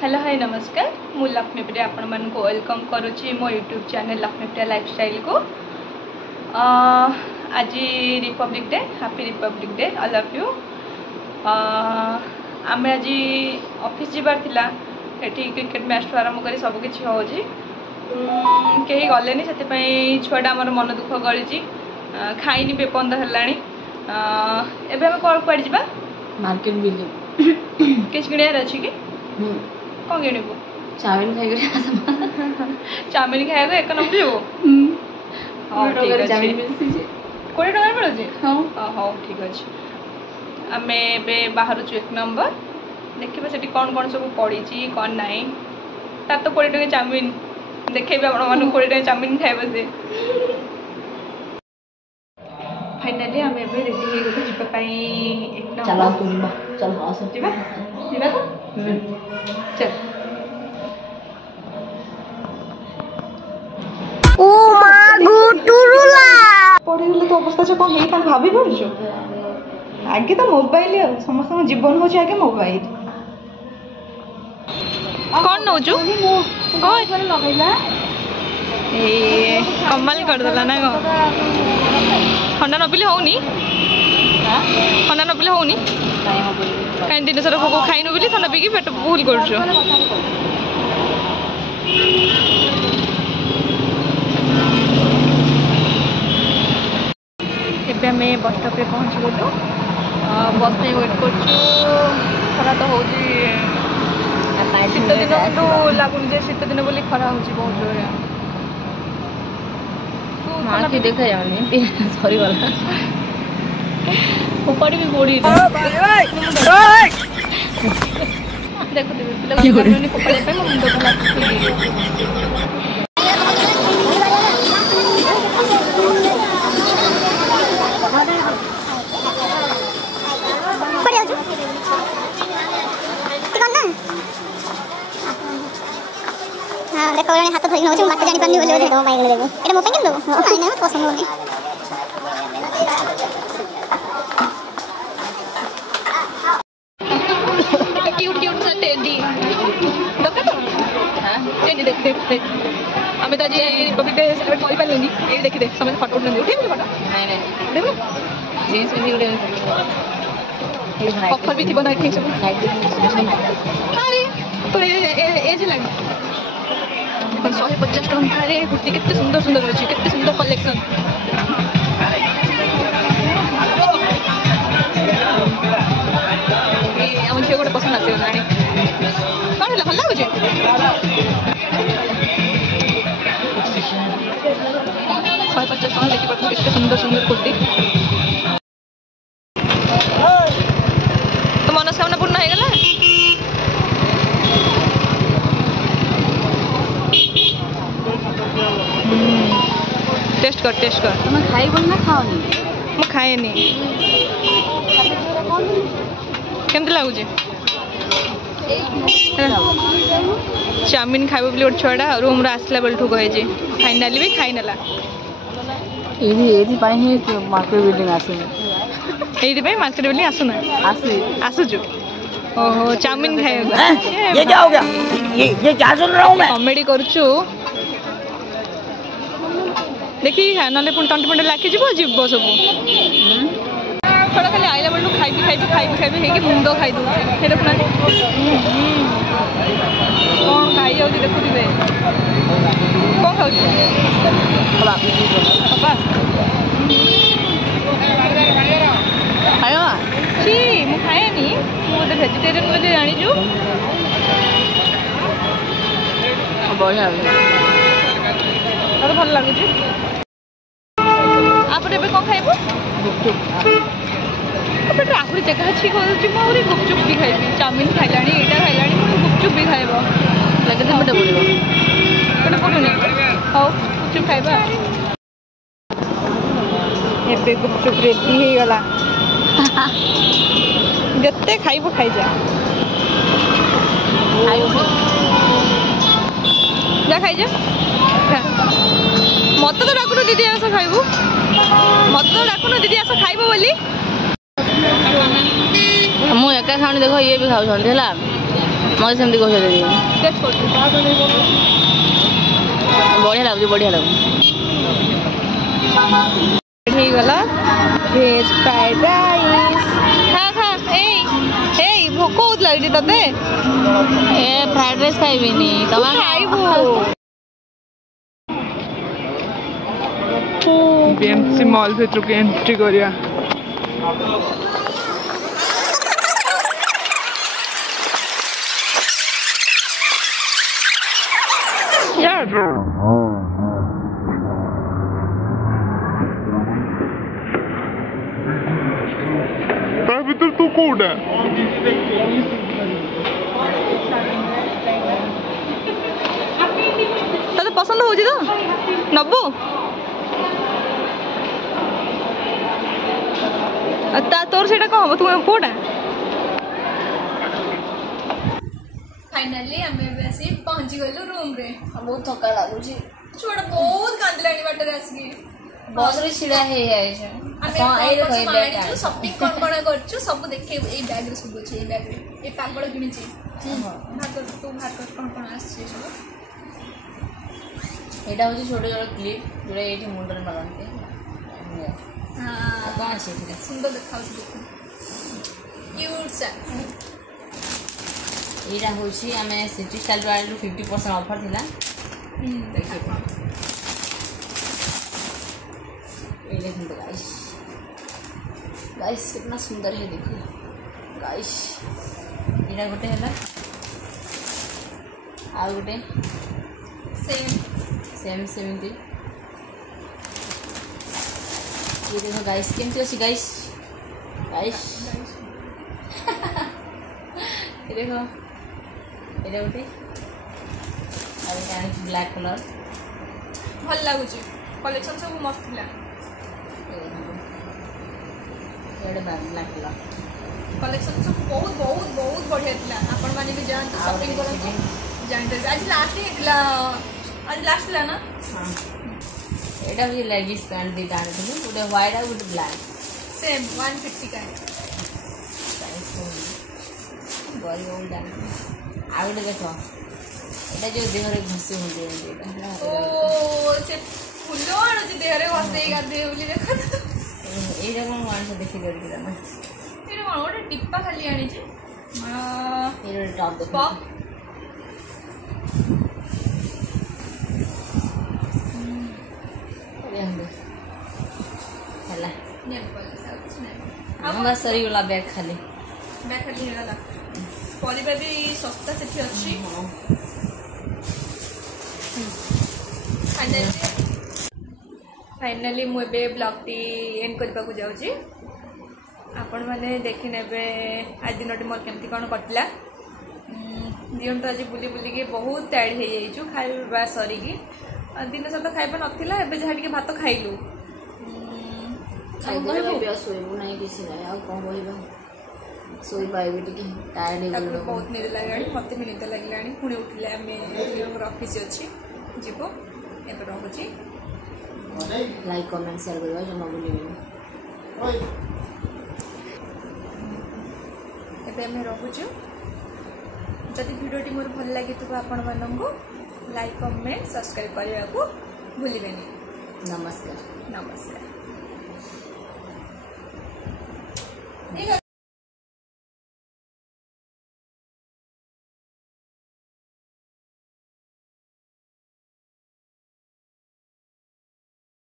Hello hi नमस्कार मु लक्ष्मी प्रिया आपण मन को वेलकम करुच्ची मो यूट्यूब चैनल लक्ष्मी प्रिया लाइफस्टाइल को। आज Republic day happy Republic day all of you. आम आज ऑफिस जीवार थिला एठी क्रिकेट मैच आरंभ कर सब किछि होजी कहीं गले से छुआटा आम मन दुख गली खाइनी बेपंद है कौन जा मार्केट बिल्डिंग किस किणार अच्छी कि कौन किणबू चाउमिन खाई चाउमिन खाया एक नंबर जीवो कोड़े टकर मिलूँ हाँ ठीक अच्छे आम ए बाहर एक नंबर देखा से कौन कौन सब पड़ी कौन ना तार तो 20 टका चाउमिन देखे आप 20 टका चाउमिन खाइबा से फाइनाली आम रेडी हो गलु जीवाई एक नंबर चलो जीवा जीवा तो चल ओ मागो टुरुला पढ़ीगले तो अवस्था से कौन है भाभी पार्छु आगे तो मोबाइल समस्त जीवन हो आगे मोबाइल कौन नौ कमाल करदेला ना ठंडा नपिले होनी ठंडा नपिले होनी कहीं दिन सारा भोग खाइनु बोली ठंडा पीकी पेट फुल करछु एबे हमें बस स्टॉप पे पहुंच गलु बस पे वेट करछु खरा तो होजी शीत दिन तो लगुनि जे शीत दिन बोली खरा होजी बहुत जोर माँ देखा जाऊनी सॉरी वाला उपाड़ी भी बोड़ी देखो पिला कोपाड़ी पे मुंड को देखो हाथ धरी नौ मत जानी पानी बोले दो माइल देबो एटा मो पे किन दो नहीं नहीं पसंद होनी क्यूट क्यूट सा टेडी देखो तो हां टेडी देख देख देख हमें तो आज रिपब्लिक डे सेलिब्रेट करि पालेनी ए देखि देख समय फोटो उठा उठे फोटो नहीं नहीं देखो जींस में उड़े ऑफर भी थी बना ठीक से अरे तो एज लगे 150 टଙ୍କା रे कुर्ती कितने सुंदर सुंदर अच्छी कितने सुंदर कलेक्शन आम झील गोटे पसंद आस कौन है भल लगुच 150 टଙ୍କା देखिए कितने सुंदर सुंदर कुर्ती तो मनोस्कामना पूर्ण हो गला टेस्ट कर तुम खाई ना खाओनी मु खाएनी केमती लगुच चाउमिन खाइब बोली गोटे छुआटा रूम आसला बेलू कहे फाइनाली भी खाई नेला मार्केट बिल्डिंग मार्केट बिल्डिंग आसुना आसुचु ओहो चाउमिन खाए ये क्या हो गया ये क्या सुन रहा हूँ मैं कॉमेडी करुचु देखी ना पुणी तंटी फंटे लाखी जीव सब थोड़ा खाली आइला बेलू खाइबी है मुंड खाई दूसरे देखुना कौन खाई जाऊँगी देखुवे कौन खाऊ छी मु खाएनी गोटे भेजिटेरियन बोली जाचु बढ़िया भल लगुच आपरे कौन खाइबू पेट आहरी जगह अच्छी मुझे गुपचुप भी खाइबी चाउमिन खाइला यहाँ खाइला गुपचुप भी खाइब लगे तो पेट पड़ो पेट पड़ूनी हाँ गुपचुप खाइबा एबे गुपचुप रेडी हो गला जिते खाइब खाई जा खाई जा मत तो डाकुन दीदी आस खाइबू मत तो डाकुन दीदी आस खाइब बोली मु एका खाऊनी देख ये भी खाऊँ है मगे सेमती कह देवी टेस्ट कर बढ़िया लगुच बढ़िया लगुच गला भेज फ्राइड राइस खा खा ए भोक होत लगी तते ए फ्राइड राइस खाइबिनी तमा खाइबो बीएमसी मॉल भीतर के एंट्री करिया यार भीतर तू कोड़ा तते पसंद हो तो नब्बू तोर से कौन हम तुम कोड़ा फाइनली आम आसी पहुंची गलु रूम रे बहुत थका लगुच छोड़ा बहुत कांदलानी बाटर आसिकी बस रे छिड़ा हे जाइछ शॉपिंग कौन कौन करछु सब देखे ए बैग रे सब अछि ए बैग रे ए पागल किनिछि भागर तू भागर कौन कौन आछि सब एटा होची छोटे छोटे क्लिप जोड़ा एठी मुंडर मारनते हां कौन अछि एटा सुंदर देखाउछ देखो क्यूट सा एटा होची हमें सिटी स्टाइल वाले 50% ऑफर थिला देखिए ये देखो गाइस गाइस कितना सुंदर है देखो गाइस एटा गोटे हैला आ गोटे सेम सेमती ये देखो गाइस केमती अछि गाइस गाइस ये देखो ये गोटे और ब्लैक कलर भल लागुची कलेक्शन सब मस्त थिला ये ब्लैक कलर कलेक्शन सब बहुत बहुत बहुत बढ़िया थिला आपण माने भी जान शॉपिंग करन जानते आज लास्ट ही थिला आज लास्ट ला ना हां एटा भी लेगीज पैंट दी दान थी गोटे व्हाइट और गोटे ब्लैक सेम 150 का बड़ी ओल्ड दान आ गोटे देखो एटा जो देह रे घसी होंदी एटा ओ से फुलो आरो जे देह रे घसे गादे बोली देखो एटा कोन मान से देखि गडी ना एटा कोन ओटे टिप्पा खाली आनी छी ये टॉप देखो ହେଲା नेल पॉलिश आ कुछ नहीं हम बस सरी वाला बैग खाली हेला परिबा भी सस्ता सेठी अछि फाइनली मु एबे ब्लॉग टी एंड करबा को जाउची आपण माने देखि नेबे आज दिनटी मोर केमती कोन कटला दियन तो आज बुली बुली के बहुत टायर्ड हे जाइछु खाइबा सरी की दिन सारा खाइबा नथिला एबे जहा के भात खाइलु खाइबा सोइबु नहीं किसी नहीं आ कोन बोलिबा सोई पाइबे टिके टायर्ड हे गेलो बहुत निद लागलानी मते भी निद लागलानी पुणी उठिले आमे ऑफिस अछि जीवो एबे रहउची लाइक कमेंट शेयर करबा जमा बोलिबे एबे आमे रहउछु जदि वीडियोटी मोर भल लागे तो आपण माननको लाइक कमेंट सब्सक्राइब करबा को भूलिबेनी नमस्कार नमस्कार।